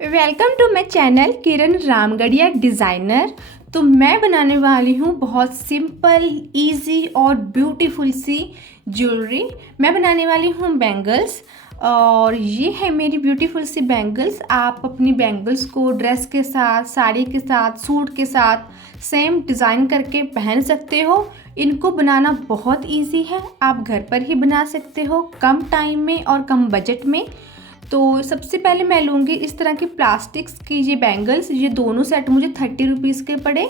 Welcome to my channel Kiran Ramgarhia designer. तो मैं बनाने वाली हूँ बहुत सिंपल, इजी और ब्यूटीफुल सी ज्वेलरी। मैं बनाने वाली हूँ बैंगल्स और ये है मेरी ब्यूटीफुल सी बैंगल्स। आप अपनी बैंगल्स को ड्रेस के साथ, साड़ी के साथ, सूट के साथ सेम डिज़ाइन करके पहन सकते हो। इनको बनाना बहुत इजी है, आप घर पर ही बना सकते हो कम टाइम में और कम बजट में। तो सबसे पहले मैं लूँगी इस तरह की प्लास्टिक्स की ये बैंगल्स। ये दोनों सेट मुझे 30 रुपीज़ के पड़े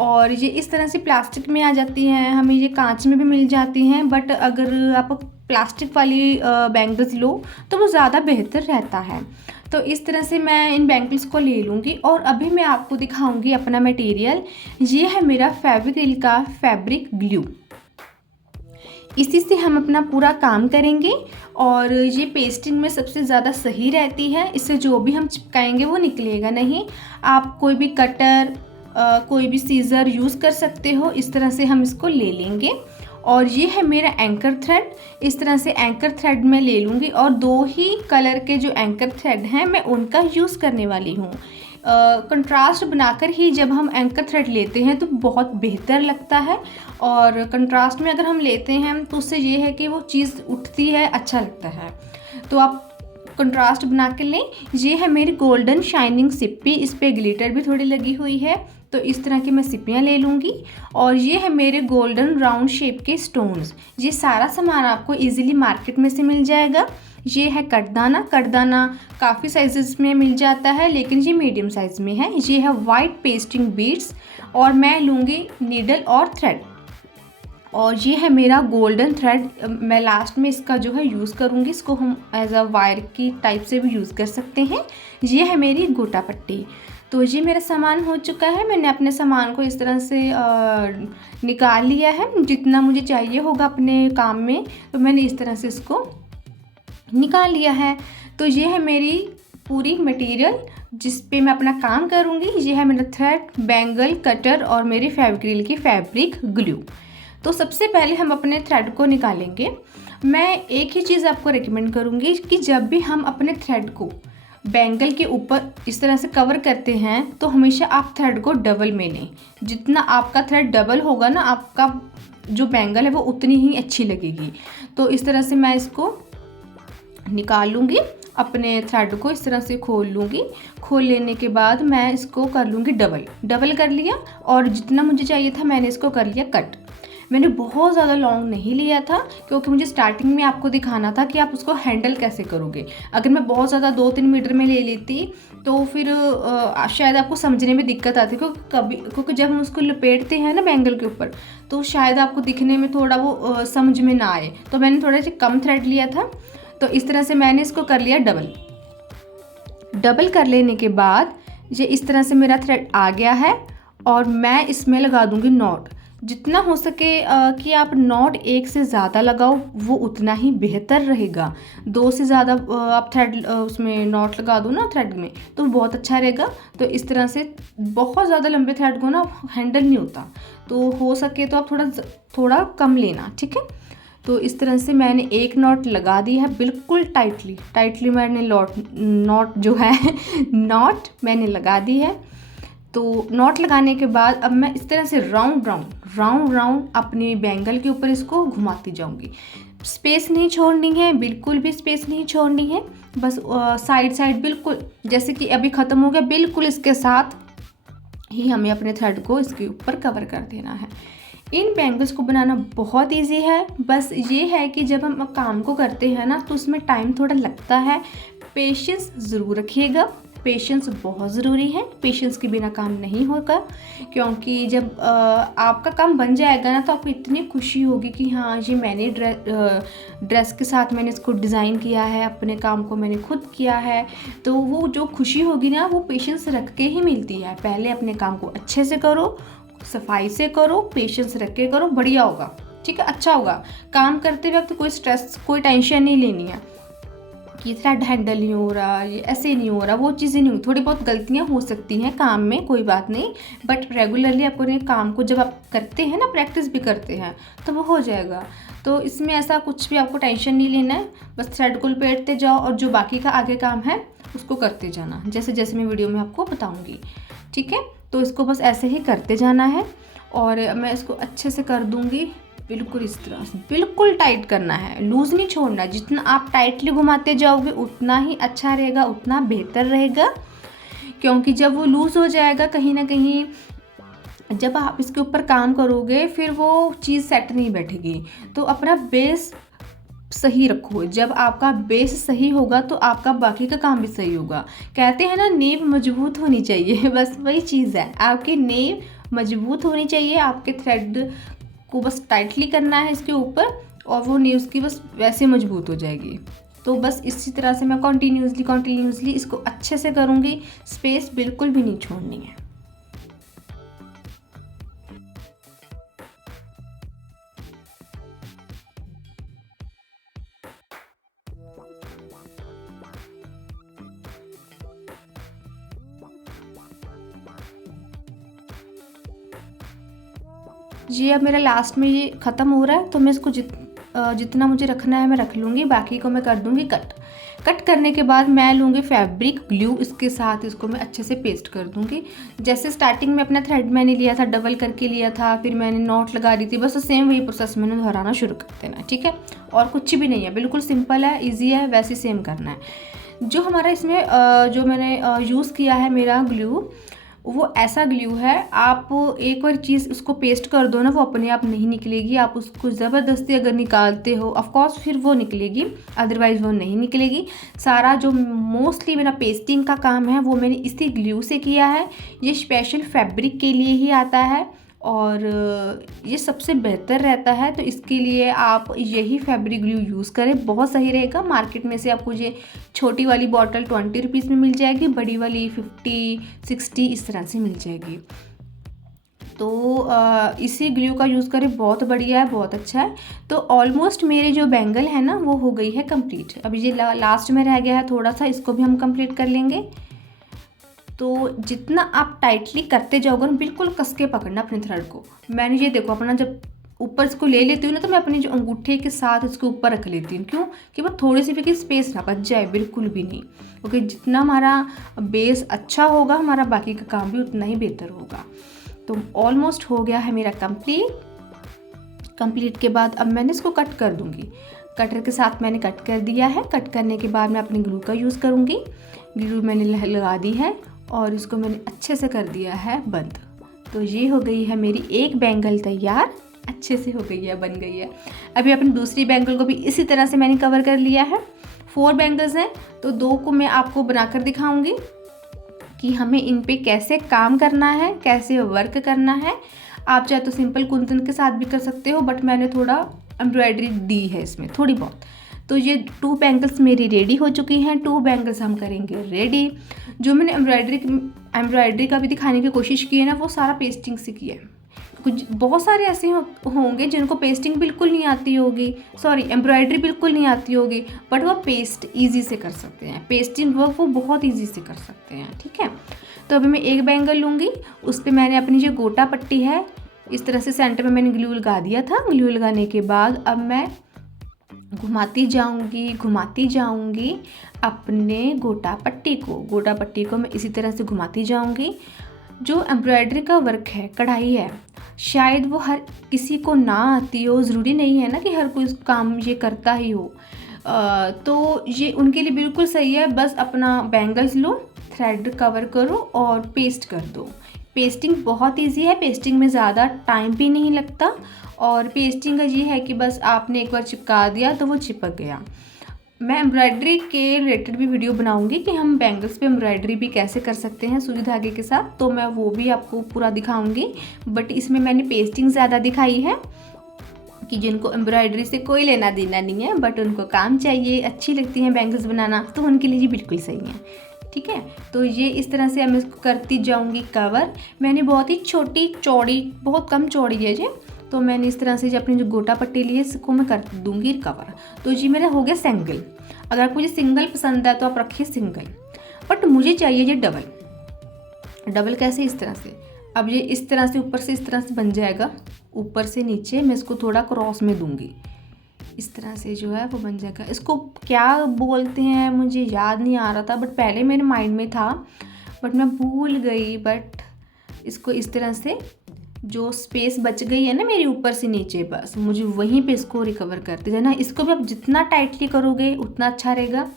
और ये इस तरह से प्लास्टिक में आ जाती हैं। हमें ये कांच में भी मिल जाती हैं, बट अगर आप प्लास्टिक वाली बैंगल्स लो तो वो ज़्यादा बेहतर रहता है। तो इस तरह से मैं इन बैंगल्स को ले लूँगी और अभी मैं आपको दिखाऊँगी अपना मटेरियल। ये है मेरा फेविक्रिल का फैब्रिक ग्लू। इसी से हम अपना पूरा काम करेंगे और ये पेस्टिंग में सबसे ज़्यादा सही रहती है। इससे जो भी हम चिपकाएंगे वो निकलेगा नहीं। आप कोई भी कटर, कोई भी सीज़र यूज़ कर सकते हो। इस तरह से हम इसको ले लेंगे और ये है मेरा एंकर थ्रेड। इस तरह से एंकर थ्रेड मैं ले लूँगी और दो ही कलर के जो एंकर थ्रेड हैं मैं उनका यूज़ करने वाली हूँ। कंट्रास्ट बनाकर ही जब हम एंकर थ्रेड लेते हैं तो बहुत बेहतर लगता है और कंट्रास्ट में अगर हम लेते हैं तो उससे ये है कि वो चीज़ उठती है, अच्छा लगता है। तो आप कंट्रास्ट बना के लें। ये है मेरी गोल्डन शाइनिंग सिप्पी, इस पर ग्लिटर भी थोड़ी लगी हुई है। तो इस तरह की मैं सिप्पियाँ ले लूँगी और ये है मेरे गोल्डन राउंड शेप के स्टोन्स। ये सारा सामान आपको इजीली मार्केट में से मिल जाएगा। ये है कटदाना। कटदाना काफ़ी साइजेस में मिल जाता है लेकिन ये मीडियम साइज़ में है। ये है वाइट पेस्टिंग बीड्स और मैं लूँगी नीडल और थ्रेड। और ये है मेरा गोल्डन थ्रेड। मैं लास्ट में इसका जो है यूज़ करूँगी। इसको हम एज अ वायर की टाइप से भी यूज़ कर सकते हैं। ये है मेरी गोटा पट्टी। तो ये मेरा सामान हो चुका है। मैंने अपने सामान को इस तरह से निकाल लिया है। जितना मुझे चाहिए होगा अपने काम में तो मैंने इस तरह से इसको निकाल लिया है। तो ये है मेरी पूरी मटेरियल जिस पे मैं अपना काम करूँगी। ये है मेरा थ्रेड, बैंगल, कटर और मेरी फेविक्रिल की फैब्रिक ग्लू। तो सबसे पहले हम अपने थ्रेड को निकालेंगे। मैं एक ही चीज़ आपको रिकमेंड करूँगी कि जब भी हम अपने थ्रेड को बैंगल के ऊपर इस तरह से कवर करते हैं तो हमेशा आप थ्रेड को डबल में लें। जितना आपका थ्रेड डबल होगा ना, आपका जो बैंगल है वो उतनी ही अच्छी लगेगी। तो इस तरह से मैं इसको निकाल लूँगी। अपने थ्रेड को इस तरह से खोल लूँगी। खोल लेने के बाद मैं इसको कर लूँगी डबल कर लिया और जितना मुझे चाहिए था मैंने इसको कर लिया कट। मैंने बहुत ज़्यादा लॉन्ग नहीं लिया था क्योंकि मुझे स्टार्टिंग में आपको दिखाना था कि आप उसको हैंडल कैसे करोगे। अगर मैं बहुत ज़्यादा 2-3 मीटर में ले लेती तो फिर शायद आपको समझने में दिक्कत आती, क्योंकि जब हम उसको लपेटते हैं ना बैंगल के ऊपर तो शायद आपको दिखने में थोड़ा वो समझ में ना आए। तो मैंने थोड़ा सा कम थ्रेड लिया था। तो इस तरह से मैंने इसको कर लिया डबल कर लेने के बाद ये इस तरह से मेरा थ्रेड आ गया है और मैं इसमें लगा दूंगी नॉट। जितना हो सके कि आप नॉट एक से ज़्यादा लगाओ वो उतना ही बेहतर रहेगा। 2 से ज़्यादा आप थ्रेड उसमें नॉट लगा दो ना थ्रेड में तो बहुत अच्छा रहेगा। तो इस तरह से बहुत ज़्यादा लंबे थ्रेड को ना हैंडल नहीं होता, तो हो सके तो आप थोड़ा कम लेना, ठीक है। तो इस तरह से मैंने एक नॉट लगा दी है बिल्कुल टाइटली मैंने नॉट जो है नॉट मैंने लगा दी है। तो नॉट लगाने के बाद अब मैं इस तरह से राउंड अपने बैंगल के ऊपर इसको घुमाती जाऊंगी। स्पेस नहीं छोड़नी है, बिल्कुल भी स्पेस नहीं छोड़नी है। बस साइड बिल्कुल जैसे कि अभी ख़त्म हो गया, बिल्कुल इसके साथ ही हमें अपने थ्रेड को इसके ऊपर कवर कर देना है। इन बैंगल्स को बनाना बहुत इजी है। बस ये है कि जब हम काम को करते हैं ना तो उसमें टाइम थोड़ा लगता है। पेशेंस ज़रूर रखिएगा, पेशेंस बहुत ज़रूरी है। पेशेंस के बिना काम नहीं होगा, क्योंकि जब आपका काम बन जाएगा ना तो आपको इतनी खुशी होगी कि हाँ ये मैंने ड्रेस के साथ मैंने इसको डिज़ाइन किया है, अपने काम को मैंने खुद किया है। तो वो जो खुशी होगी ना वो पेशेंस रख के ही मिलती है। पहले अपने काम को अच्छे से करो, सफाई से करो, पेशेंस रख के करो, बढ़िया होगा, ठीक है, अच्छा होगा। काम करते वक्त कोई स्ट्रेस, कोई टेंशन नहीं लेनी है। कि थ्रेड हैंडल नहीं हो रहा, ये ऐसे नहीं हो रहा, वो चीज़ें नहीं हुई। थोड़ी बहुत गलतियाँ हो सकती हैं काम में, कोई बात नहीं, बट रेगुलरली आपको ने काम को जब आप करते हैं ना, प्रैक्टिस भी करते हैं, तो वो हो जाएगा। तो इसमें ऐसा कुछ भी आपको टेंशन नहीं लेना है, बस थ्रेड को लपेटते जाओ और जो बाकी का आगे काम है उसको करते जाना, जैसे जैसे मैं वीडियो में आपको बताऊँगी, ठीक है। तो इसको बस ऐसे ही करते जाना है और मैं इसको अच्छे से कर दूँगी। बिल्कुल इस तरह से बिल्कुल टाइट करना है, लूज़ नहीं छोड़ना। जितना आप टाइटली घुमाते जाओगे उतना ही अच्छा रहेगा, उतना बेहतर रहेगा, क्योंकि जब वो लूज़ हो जाएगा कहीं ना कहीं, जब आप इसके ऊपर काम करोगे फिर वो चीज़ सेट नहीं बैठेगी। तो अपना बेस सही रखो। जब आपका बेस सही होगा तो आपका बाकी का काम भी सही होगा। कहते हैं ना, नींव मजबूत होनी चाहिए, बस वही चीज़ है। आपकी नींव मजबूत होनी चाहिए, आपके थ्रेड को बस टाइटली करना है इसके ऊपर और वो नींव की बस वैसे मजबूत हो जाएगी। तो बस इसी तरह से मैं कंटिन्यूसली इसको अच्छे से करूँगी, स्पेस बिल्कुल भी नहीं छोड़नी है। जी, अब मेरा लास्ट में ये ख़त्म हो रहा है, तो मैं इसको जितना मुझे रखना है मैं रख लूँगी, बाकी को मैं कर दूँगी कट करने के बाद मैं लूँगी फैब्रिक ग्लू, इसके साथ इसको मैं अच्छे से पेस्ट कर दूँगी। जैसे स्टार्टिंग में अपना थ्रेड मैंने लिया था, डबल करके लिया था, फिर मैंने नॉट लगा दी थी, बस सेम वही प्रोसेस मैंने दोहराना शुरू कर देना, ठीक है। और कुछ भी नहीं है, बिल्कुल सिंपल है, ईजी है, वैसे सेम करना है। जो हमारा इसमें जो मैंने यूज़ किया है मेरा ग्लू, वो ऐसा ग्लू है, आप एक बार चीज़ उसको पेस्ट कर दो ना, वो अपने आप नहीं निकलेगी। आप उसको ज़बरदस्ती अगर निकालते हो, ऑफ कोर्स फिर वो निकलेगी, अदरवाइज़ वो नहीं निकलेगी। सारा जो मोस्टली मेरा पेस्टिंग का काम है वो मैंने इसी ग्लू से किया है। ये स्पेशल फैब्रिक के लिए ही आता है और ये सबसे बेहतर रहता है, तो इसके लिए आप यही फैब्रिक ग्लू यूज़ करें, बहुत सही रहेगा। मार्केट में से आपको ये छोटी वाली बॉटल 20 रुपीज़ में मिल जाएगी, बड़ी वाली 50-60 इस तरह से मिल जाएगी। तो इसी ग्लू का यूज़ करें, बहुत बढ़िया है, बहुत अच्छा है। तो ऑलमोस्ट मेरे जो बैंगल है ना वो हो गई है कंप्लीट। अभी ये लास्ट में रह गया है थोड़ा सा, इसको भी हम कंप्लीट कर लेंगे। तो जितना आप टाइटली करते जाओगे ना, बिल्कुल कस के पकड़ना अपने थ्रेड को। मैंने ये देखो, अपना जब ऊपर इसको ले लेती हूँ ना, तो मैं अपने जो अंगूठे के साथ इसके ऊपर रख लेती हूँ। क्यों? कि वो थोड़ी सी भी स्पेस ना बच जाए, बिल्कुल भी नहीं। क्योंकि जितना हमारा बेस अच्छा होगा, हमारा बाकी का काम भी उतना ही बेहतर होगा। तो ऑलमोस्ट हो गया है मेरा कंप्लीट के बाद अब मैंने इसको कट कर दूँगी। कटर के साथ मैंने कट कर दिया है। कट करने के बाद मैं अपने ग्लू का यूज़ करूँगी। ग्लू मैंने लगा दी है और इसको मैंने अच्छे से कर दिया है बंद। तो ये हो गई है मेरी एक बैंगल तैयार, अच्छे से हो गई है, बन गई है। अभी अपनी दूसरी बैंगल को भी इसी तरह से मैंने कवर कर लिया है। 4 बैंगल्स हैं, तो 2 को मैं आपको बनाकर दिखाऊंगी कि हमें इन पे कैसे काम करना है, कैसे वर्क करना है। आप चाहे तो सिंपल कुंदन के साथ भी कर सकते हो, बट मैंने थोड़ा एम्ब्रॉयडरी दी है इसमें, थोड़ी बहुत। तो ये 2 बैंगल्स मेरी रेडी हो चुकी हैं। 2 बैंगल्स हम करेंगे रेडी। जो मैंने एम्ब्रॉयडरी का भी दिखाने की कोशिश की है ना, वो सारा पेस्टिंग से किया है। कुछ बहुत सारे ऐसे होंगे जिनको पेस्टिंग बिल्कुल नहीं आती होगी, सॉरी एम्ब्रॉयडरी बिल्कुल नहीं आती होगी, बट वो पेस्ट ईजी से कर सकते हैं। पेस्टिंग वर्क वो बहुत ईजी से कर सकते हैं, ठीक है। तो अभी मैं एक बैंगल लूँगी, उस पर मैंने अपनी जो गोटा पट्टी है, इस तरह से सेंटर में मैंने ग्लू लगा दिया था। ग्लू लगाने के बाद अब मैं घुमाती जाऊंगी अपने गोटा पट्टी को मैं इसी तरह से घुमाती जाऊंगी। जो एम्ब्रॉयडरी का वर्क है, कढ़ाई है, शायद वो हर किसी को ना आती हो, ज़रूरी नहीं है ना कि हर कोई काम ये करता ही हो। तो ये उनके लिए बिल्कुल सही है। बस अपना बैंगल्स लो, थ्रेड कवर करो और पेस्ट कर दो। पेस्टिंग बहुत इजी है, पेस्टिंग में ज़्यादा टाइम भी नहीं लगता। और पेस्टिंग का ये है कि बस आपने एक बार चिपका दिया तो वो चिपक गया। मैं एम्ब्रॉयडरी के रिलेटेड भी वीडियो बनाऊंगी कि हम बैंगल्स पे एम्ब्रॉयडरी भी कैसे कर सकते हैं सुई धागे के साथ, तो मैं वो भी आपको पूरा दिखाऊंगी। बट इसमें मैंने पेस्टिंग ज़्यादा दिखाई है कि जिनको एम्ब्रॉयडरी से कोई लेना देना नहीं है, बट उनको काम चाहिए, अच्छी लगती हैं बैंगल्स बनाना, तो उनके लिए ये बिल्कुल सही है, ठीक है। तो ये इस तरह से मैं इसको करती जाऊंगी कवर। मैंने बहुत ही छोटी चौड़ी, बहुत कम चौड़ी है ये, तो मैंने इस तरह से जो अपनी जो गोटा पट्टी ली है इसको मैं कर दूंगी रिकवर। तो जी मेरा हो गया सिंगल। अगर आपको ये सिंगल पसंद है तो आप रखिए सिंगल, बट मुझे चाहिए ये डबल। डबल कैसे? इस तरह से। अब ये इस तरह से ऊपर से इस तरह से बन जाएगा, ऊपर से नीचे मैं इसको थोड़ा क्रॉस में दूंगी, इस तरह से जो है वो बन जाएगा। इसको क्या बोलते हैं मुझे याद नहीं आ रहा था, बट पहले मेरे माइंड में था बट मैं भूल गई। बट इसको इस तरह से जो स्पेस बच गई है ना मेरी ऊपर से नीचे, बस मुझे वहीं पे इसको रिकवर करते जाना। इसको भी आप जितना टाइटली करोगे उतना अच्छा रहेगा,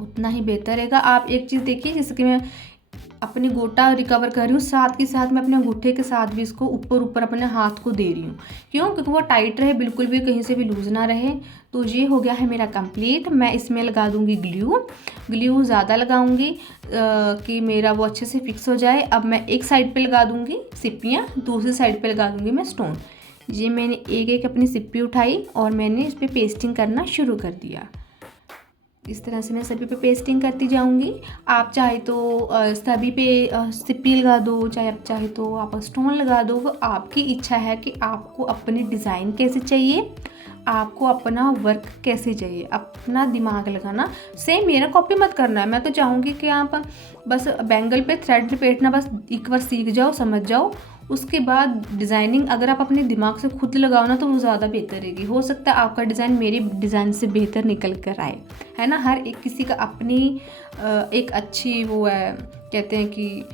उतना ही बेहतर रहेगा। आप एक चीज़ देखिए, जैसे कि मैं अपनी गोटा रिकवर कर रही हूँ, साथ के साथ मैं अपने अंगूठे के साथ भी इसको ऊपर ऊपर अपने हाथ को दे रही हूँ। क्यों? क्योंकि वो टाइट रहे, बिल्कुल भी कहीं से भी लूज़ ना रहे। तो ये हो गया है मेरा कंप्लीट। मैं इसमें लगा दूँगी ग्लू ज़्यादा लगाऊँगी कि मेरा वो अच्छे से फिक्स हो जाए। अब मैं एक साइड पे लगा दूँगी सिप्पियाँ, दूसरी साइड पे लगा दूँगी मैं स्टोन। ये मैंने एक एक अपनी सिप्पी उठाई और मैंने इस पर पेस्टिंग करना शुरू कर दिया। इस तरह से मैं सभी पे पेस्टिंग करती जाऊंगी। आप चाहे तो सभी पे सिप्पी लगा दो, चाहे आप चाहे तो आप स्टोन लगा दो, वो आपकी इच्छा है कि आपको अपनी डिज़ाइन कैसे चाहिए, आपको अपना वर्क कैसे चाहिए, अपना दिमाग लगाना। सेम मेरा कॉपी मत करना है। मैं तो चाहूँगी कि आप बस बैंगल पे थ्रेड लपेटना बस एक बार सीख जाओ, समझ जाओ, उसके बाद डिज़ाइनिंग अगर आप अपने दिमाग से खुद लगाओ ना तो वो ज़्यादा बेहतर रहेगी। हो सकता है आपका डिज़ाइन मेरे डिज़ाइन से बेहतर निकल कर आए, है ना। हर एक किसी का अपनी एक अच्छी वो है, कहते हैं कि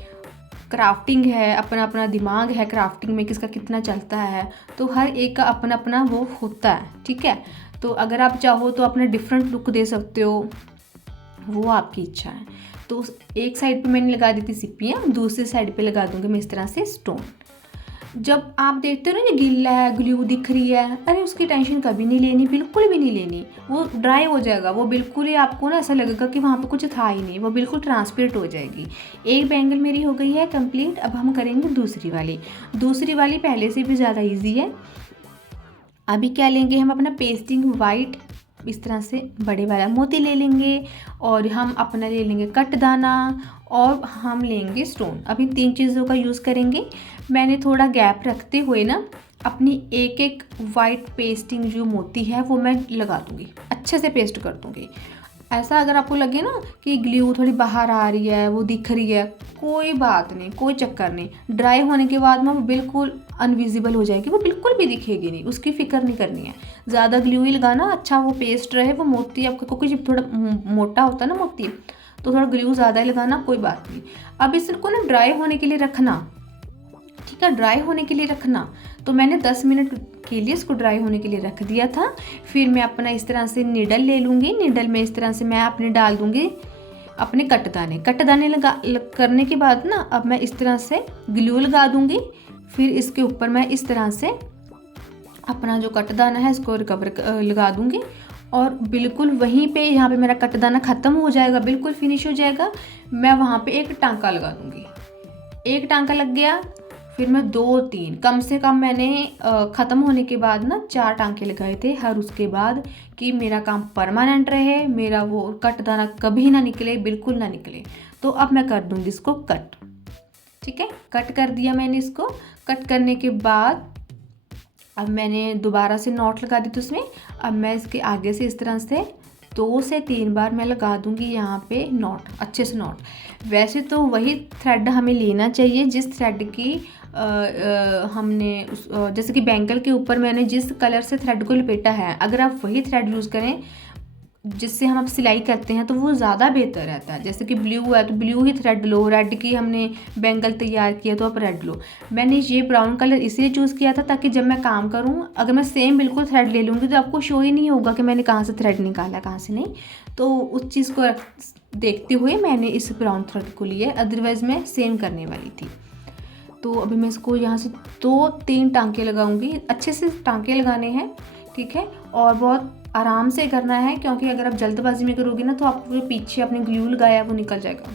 क्राफ्टिंग है, अपना अपना दिमाग है क्राफ्टिंग में, किसका कितना चलता है। तो हर एक का अपना अपना वो होता है, ठीक है। तो अगर आप चाहो तो अपना डिफरेंट लुक दे सकते हो, वो आपकी इच्छा है। तो एक साइड पे मैंने लगा दी थी सिप्पियाँ, दूसरी साइड पे लगा दूंगी मैं इस तरह से स्टोन। जब आप देखते हो ना ये गीला है, ग्लू दिख रही है, अरे उसकी टेंशन कभी नहीं लेनी, बिल्कुल भी नहीं लेनी। वो ड्राई हो जाएगा, वो बिल्कुल ही आपको ना ऐसा लगेगा कि वहाँ पे कुछ था ही नहीं, वो बिल्कुल ट्रांसपेरेंट हो जाएगी। एक बैंगल मेरी हो गई है कंप्लीट। अब हम करेंगे दूसरी वाली। दूसरी वाली पहले से भी ज़्यादा ईजी है। अभी क्या लेंगे हम अपना पेस्टिंग वाइट, इस तरह से बड़े वाला मोती ले लेंगे और हम अपना ले लेंगे कटदाना और हम लेंगे स्टोन। अभी 3 चीज़ों का यूज़ करेंगे। मैंने थोड़ा गैप रखते हुए ना अपनी एक एक वाइट पेस्टिंग जो मोती है वो मैं लगा दूँगी, अच्छे से पेस्ट कर दूँगी। ऐसा अगर आपको लगे ना कि ग्लू थोड़ी बाहर आ रही है, वो दिख रही है, कोई बात नहीं, कोई चक्कर नहीं। ड्राई होने के बाद में वो बिल्कुल अनविजिबल हो जाएगी, वो बिल्कुल भी दिखेगी नहीं, उसकी फ़िक्र नहीं करनी है। ज़्यादा ग्लू ही लगाना, अच्छा वो पेस्ट रहे, वो मोती आपका, क्योंकि जब थोड़ा मोटा होता है ना मोती, तो थोड़ा ग्लू ज़्यादा ही लगाना, कोई बात नहीं। अब इसको ना ड्राई होने के लिए रखना, ठीक है, ड्राई होने के लिए रखना। तो मैंने 10 मिनट के लिए इसको ड्राई होने के लिए रख दिया था। फिर मैं अपना इस तरह से निडल ले लूँगी। निडल में इस तरह से मैं अपने डाल दूँगी अपने कटदाने करने के बाद ना अब मैं इस तरह से ग्लू लगा दूँगी। फिर इसके ऊपर मैं इस तरह से अपना जो कटदाना है इसको रिकवर लगा दूँगी और बिल्कुल वहीं पे, यहाँ पे मेरा कटदाना ख़त्म हो जाएगा, बिल्कुल फिनिश हो जाएगा। मैं वहाँ पे एक टांका लगा दूँगी। एक टांका लग गया, फिर मैं 2-3 कम से कम मैंने ख़त्म होने के बाद ना 4 टांके लगाए थे हर उसके बाद, कि मेरा काम परमानेंट रहे, मेरा वो कटदाना कभी ना निकले, बिल्कुल ना निकले। तो अब मैं कर दूँगी इसको कट, ठीक है। कट कर दिया मैंने इसको। कट करने के बाद अब मैंने दोबारा से नॉट लगा दी थी उसमें। अब मैं इसके आगे से इस तरह से 2 से 3 बार मैं लगा दूंगी यहाँ पे नॉट, अच्छे से नॉट। वैसे तो वही थ्रेड हमें लेना चाहिए जिस थ्रेड की हमने जैसे कि बैंगल के ऊपर मैंने जिस कलर से थ्रेड को लपेटा है, अगर आप वही थ्रेड यूज़ करें जिससे हम सिलाई करते हैं तो वो ज़्यादा बेहतर रहता है। जैसे कि ब्लू है तो ब्लू ही थ्रेड लो, रेड की हमने बैंगल तैयार किया तो आप रेड लो। मैंने ये ब्राउन कलर इसलिए चूज़ किया था ताकि जब मैं काम करूँ, अगर मैं सेम बिल्कुल थ्रेड ले लूँगी तो आपको शो ही नहीं होगा कि मैंने कहाँ से थ्रेड निकाला, कहाँ से नहीं। तो उस चीज़ को देखते हुए मैंने इस ब्राउन थ्रेड को लिया, अदरवाइज़ मैं सेम करने वाली थी। तो अभी मैं इसको यहाँ से 2-3 टांके लगाऊंगी, अच्छे से टांके लगाने हैं, ठीक है। और बहुत आराम से करना है, क्योंकि अगर आप जल्दबाजी में करोगे ना तो आपको जो पीछे आपने ग्लू लगाया वो निकल जाएगा।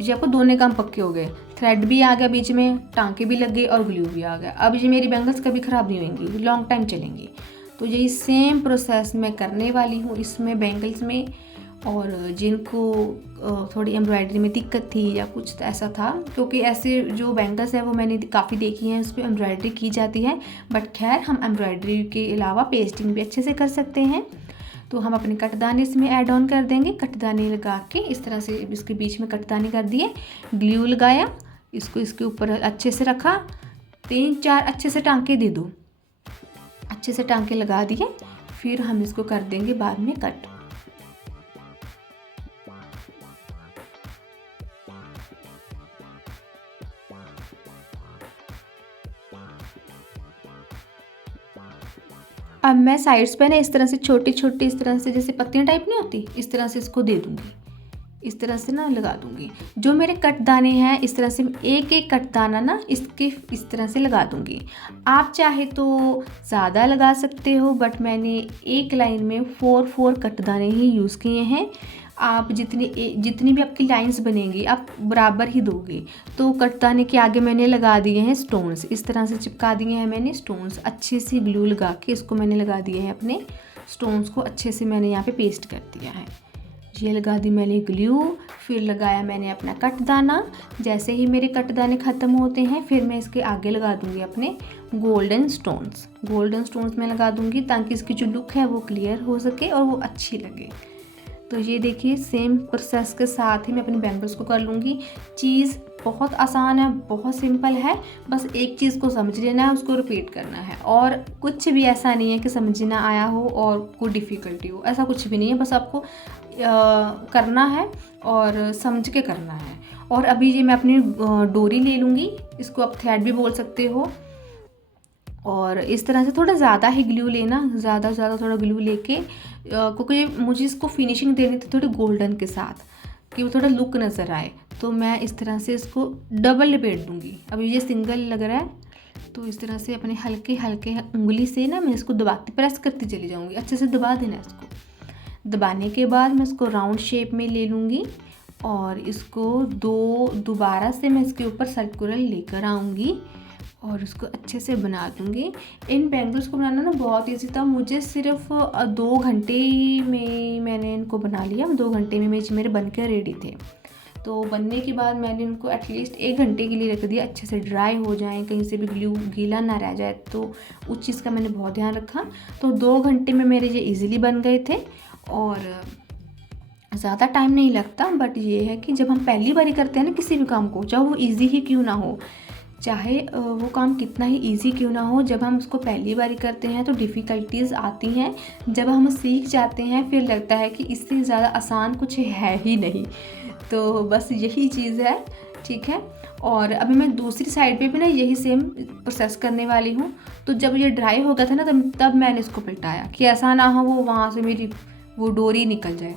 ये आपको दोनों काम पक्के हो गए, थ्रेड भी आ गया बीच में, टांके भी लग गए और ग्लू भी आ गया। अब ये मेरी बैंगल्स कभी ख़राब नहीं होंगी, लॉन्ग टाइम चलेंगी। तो यही सेम प्रोसेस मैं करने वाली हूँ इसमें बैंगल्स में। और जिनको थोड़ी एम्ब्रॉयडरी में दिक्कत थी या कुछ ऐसा था, क्योंकि ऐसे जो बैंगल्स है वो मैंने काफ़ी देखी हैं, उस पर एम्ब्रॉयडरी की जाती है, बट खैर हम एम्ब्रॉयडरी के अलावा पेस्टिंग भी अच्छे से कर सकते हैं। तो हम अपने कटदाने इसमें ऐड ऑन कर देंगे। कटदाने लगा के इस तरह से इसके बीच में कटदाने कर दिए, ग्लू लगाया, इसको इसके ऊपर अच्छे से रखा, 3-4 अच्छे से टांके दे दो, अच्छे से टांके लगा दिए। फिर हम इसको कर देंगे बाद में कट। अब मैं साइड्स पे ना इस तरह से छोटी छोटी, इस तरह से जैसे पत्तियां टाइप नहीं होती, इस तरह से इसको दे दूंगी, इस तरह से ना लगा दूंगी। जो मेरे कटदाने हैं इस तरह से एक एक कटदाना ना इसके इस तरह से लगा दूंगी। आप चाहे तो ज़्यादा लगा सकते हो, बट मैंने एक लाइन में 4 कटदाने ही यूज़ किए हैं। आप जितनी भी आपकी लाइंस बनेंगी आप बराबर ही दोगे। तो कटदाने के आगे मैंने लगा दिए हैं स्टोन्स, इस तरह से चिपका दिए हैं मैंने स्टोन्स, अच्छे से ग्लू लगा के इसको मैंने लगा दिए हैं। अपने स्टोन्स को अच्छे से मैंने यहाँ पे पेस्ट कर दिया है। ये लगा दी मैंने ग्लू, फिर लगाया मैंने अपना कटदाना। जैसे ही मेरे कटदाने ख़त्म होते हैं फिर मैं इसके आगे लगा दूंगी अपने गोल्डन स्टोन्स मैं लगा दूंगी, ताकि इसकी जो लुक है वो क्लियर हो सके और वो अच्छी लगे। तो ये देखिए सेम प्रोसेस के साथ ही मैं अपनी बैंगल्स को कर लूँगी। चीज़ बहुत आसान है, बहुत सिंपल है, बस एक चीज़ को समझ लेना है, उसको रिपीट करना है। और कुछ भी ऐसा नहीं है कि समझ ना आया हो और कोई डिफ़िकल्टी हो, ऐसा कुछ भी नहीं है, बस आपको करना है और समझ के करना है। और अभी ये मैं अपनी डोरी ले लूँगी, इसको आप थ्रेड भी बोल सकते हो। और इस तरह से थोड़ा ज़्यादा ही ग्लू लेना, ज़्यादा थोड़ा ग्लू लेके, क्योंकि मुझे इसको फिनिशिंग देनी थी थोड़ी गोल्डन के साथ, कि वो थोड़ा लुक नज़र आए। तो मैं इस तरह से इसको डबल लपेट दूँगी। अभी ये सिंगल लग रहा है, तो इस तरह से अपने हल्के उंगली से ना मैं इसको दबाती, प्रेस करती चली जाऊँगी, अच्छे से दबा देना। इसको दबाने के बाद मैं इसको राउंड शेप में ले लूँगी और इसको दोबारा से मैं इसके ऊपर सर्कुलर लेकर आऊँगी और उसको अच्छे से बना दूँगी। इन बैंगल्स को बनाना ना बहुत ईजी था, मुझे सिर्फ 2 घंटे में मैंने इनको बना लिया। 2 घंटे में मेरे बनकर रेडी थे। तो बनने के बाद मैंने इनको एटलीस्ट 1 घंटे के लिए रख दिया, अच्छे से ड्राई हो जाएं, कहीं से भी ग्लू गीला ना रह जाए, तो उस चीज़ का मैंने बहुत ध्यान रखा। तो 2 घंटे में मेरे ये ईज़िली बन गए थे और ज़्यादा टाइम नहीं लगता। बट ये है कि जब हम पहली बारी करते हैं ना किसी भी काम को, चाहे वो ईजी ही क्यों ना हो, चाहे वो काम कितना ही इजी क्यों ना हो, जब हम उसको पहली बारी करते हैं तो डिफ़िकल्टीज़ आती हैं। जब हम सीख जाते हैं फिर लगता है कि इससे ज़्यादा आसान कुछ है ही नहीं। तो बस यही चीज़ है, ठीक है। और अभी मैं दूसरी साइड पे भी ना यही सेम प्रोसेस करने वाली हूँ। तो जब ये ड्राई हो गया था ना तब मैंने इसको पलटाया कि ऐसा ना हो वो वहाँ से मेरी वो डोरी निकल जाए,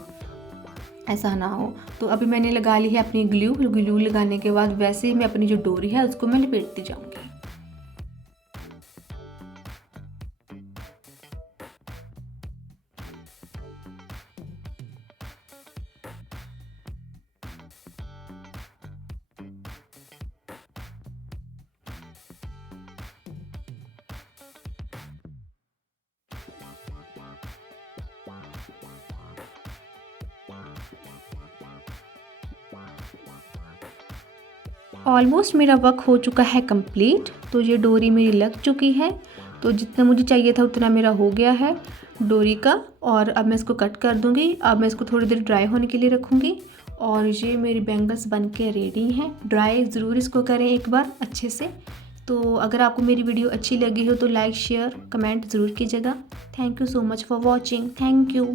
ऐसा ना हो। तो अभी मैंने लगा ली है अपनी ग्लू लगाने के बाद वैसे ही मैं अपनी जो डोरी है उसको मैं लपेटती जाऊँगी। ऑलमोस्ट मेरा वर्क हो चुका है कंप्लीट। तो ये डोरी मेरी लग चुकी है, तो जितना मुझे चाहिए था उतना मेरा हो गया है डोरी का। और अब मैं इसको कट कर दूंगी। अब मैं इसको थोड़ी देर ड्राई होने के लिए रखूँगी। और ये मेरी बैंगल्स बन के रेडी हैं। ड्राई ज़रूर इसको करें एक बार अच्छे से। तो अगर आपको मेरी वीडियो अच्छी लगी हो तो लाइक शेयर कमेंट ज़रूर कीजिएगा। Thank you so much for watching. Thank you.